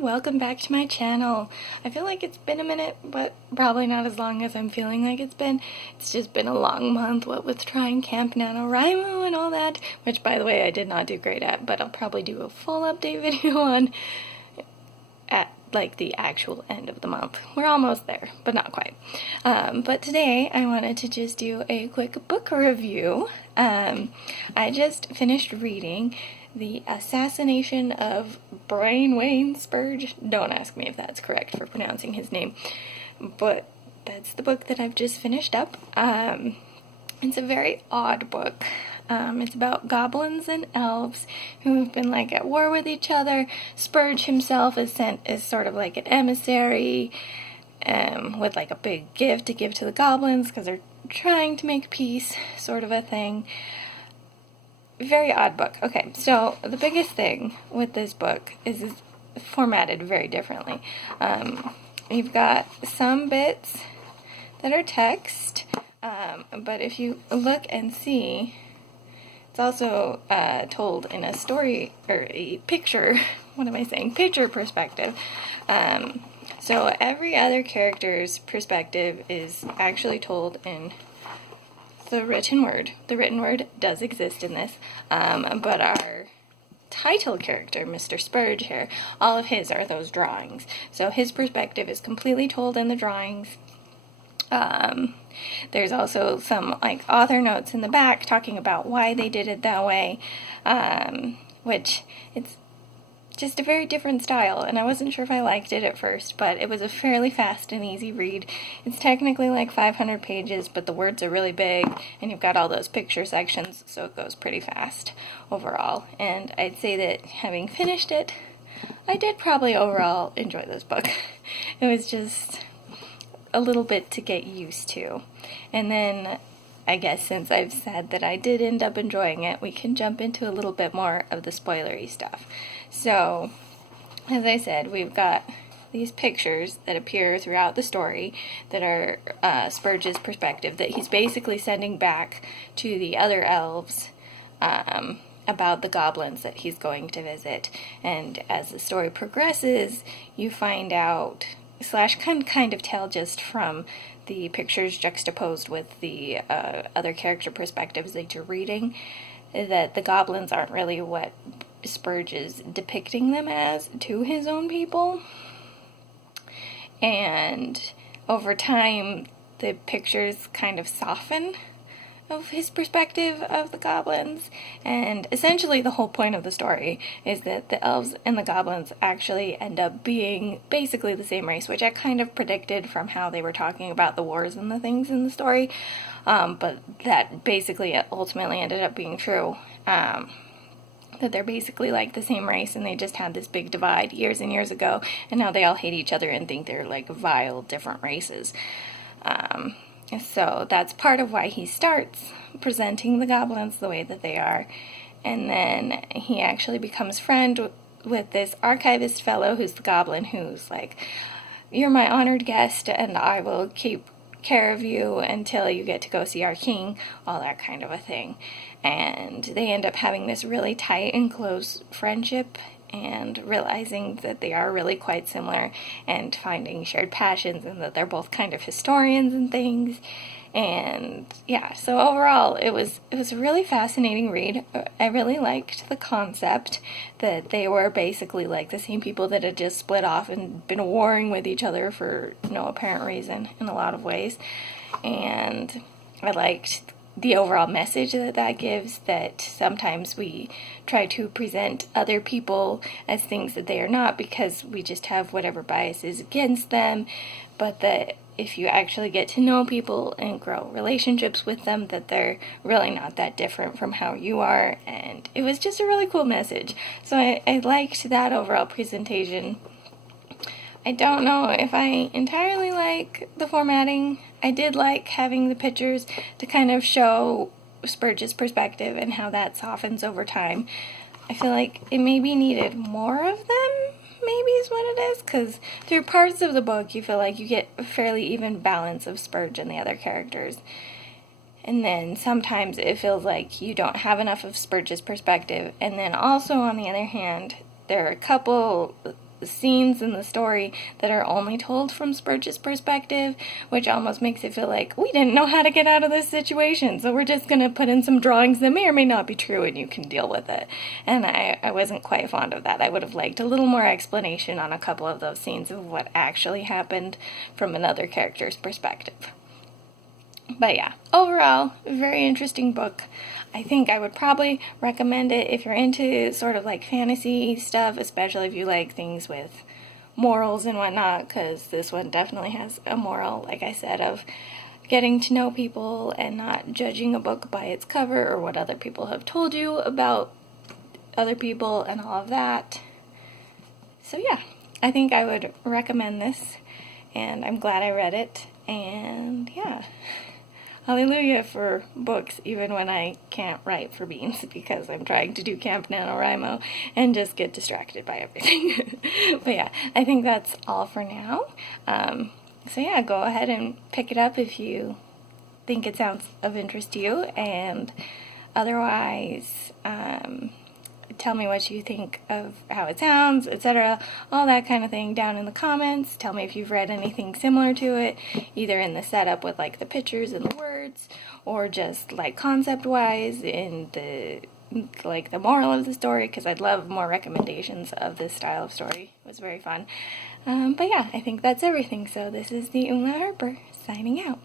everyone, welcome back to my channel. I feel like it's been a minute, but probably not as long as I'm feeling like it's been. It's just been a long month, what with trying Campnanowrimo and all that, which by the way I did not do great at, but I'll probably do a full update video on at like the actual end of the month. We're almost there, but not quite. But today I wanted to just do a quick book review. I just finished reading The Assassination of Brangwain Spurge. Don't ask me if that's correct for pronouncing his name, but that's the book that I've just finished up. It's a very odd book. It's about goblins and elves who have been like at war with each other. Spurge himself is sent as sort of like an emissary with like a big gift to give to the goblins because they're trying to make peace, sort of a thing. Very odd book. Okay, so the biggest thing with this book is it's formatted very differently. You've got some bits that are text, but if you look and see, it's also told in a story, or a picture, what am I saying, picture perspective. So every other character's perspective is actually told in the written word. The written word does exist in this, but our title character, Mr. Spurge here, all of his are those drawings. So his perspective is completely told in the drawings. There's also some like author notes in the back talking about why they did it that way, which it's just a very different style, and I wasn't sure if I liked it at first, but it was a fairly fast and easy read. It's technically like 500 pages, but the words are really big, and you've got all those picture sections, so it goes pretty fast overall. And I'd say that having finished it, I did probably overall enjoy this book. It was just a little bit to get used to. And then I guess since I've said that I did end up enjoying it, we can jump into a little bit more of the spoilery stuff. So, as I said, we've got these pictures that appear throughout the story that are Spurge's perspective, that he's basically sending back to the other elves about the goblins that he's going to visit. And as the story progresses, you find out, slash kind of tell just from the pictures juxtaposed with the other character perspectives that you're reading, that the goblins aren't really what Spurge is depicting them as to his own people. And over time, the pictures kind of soften of his perspective of the goblins, and essentially the whole point of the story is that the elves and the goblins actually end up being basically the same race, which I kind of predicted from how they were talking about the wars and the things in the story, but that basically ultimately ended up being true, that they're basically like the same race, and they just had this big divide years and years ago, and now they all hate each other and think they're like vile different races. So that's part of why he starts presenting the goblins the way that they are. And then he actually becomes friend with this archivist fellow who's the goblin, who's like, you're my honored guest and I will keep care of you until you get to go see our king, all that kind of a thing. And they end up having this really tight and close friendship, and realizing that they are really quite similar, and finding shared passions, and that they're both kind of historians and things. And yeah, so overall it was a really fascinating read. I really liked the concept that they were basically like the same people that had just split off and been warring with each other for no apparent reason in a lot of ways. And I liked the overall message that gives, that sometimes we try to present other people as things that they are not because we just have whatever bias is against them, but that if you actually get to know people and grow relationships with them, that they're really not that different from how you are. And it was just a really cool message. So I liked that overall presentation. I don't know if I entirely like the formatting. I did like having the pictures to kind of show Spurge's perspective and how that softens over time. I feel like it maybe needed more of them, maybe is what it is, because through parts of the book you feel like you get a fairly even balance of Spurge and the other characters. And then sometimes it feels like you don't have enough of Spurge's perspective. And then also, on the other hand, there are a couple scenes in the story that are only told from Spurge's perspective, which almost makes it feel like we didn't know how to get out of this situation, so we're just going to put in some drawings that may or may not be true and you can deal with it. And I wasn't quite fond of that. I would have liked a little more explanation on a couple of those scenes of what actually happened from another character's perspective. But yeah, overall, very interesting book. I think I would probably recommend it if you're into sort of like fantasy stuff, especially if you like things with morals and whatnot, because this one definitely has a moral, like I said, of getting to know people and not judging a book by its cover or what other people have told you about other people and all of that. So yeah, I think I would recommend this, and I'm glad I read it, and yeah. Hallelujah for books, even when I can't write for beans, because I'm trying to do Campnanowrimo and just get distracted by everything. But yeah, I think that's all for now. So yeah, go ahead and pick it up if you think it sounds of interest to you, and otherwise, tell me what you think of how it sounds, etc., all that kind of thing down in the comments. Tell me if you've read anything similar to it, either in the setup with like the pictures and the words, or just like concept-wise in the like the moral of the story, because I'd love more recommendations of this style of story. It was very fun. But yeah, I think that's everything. So this is the Una Harper signing out.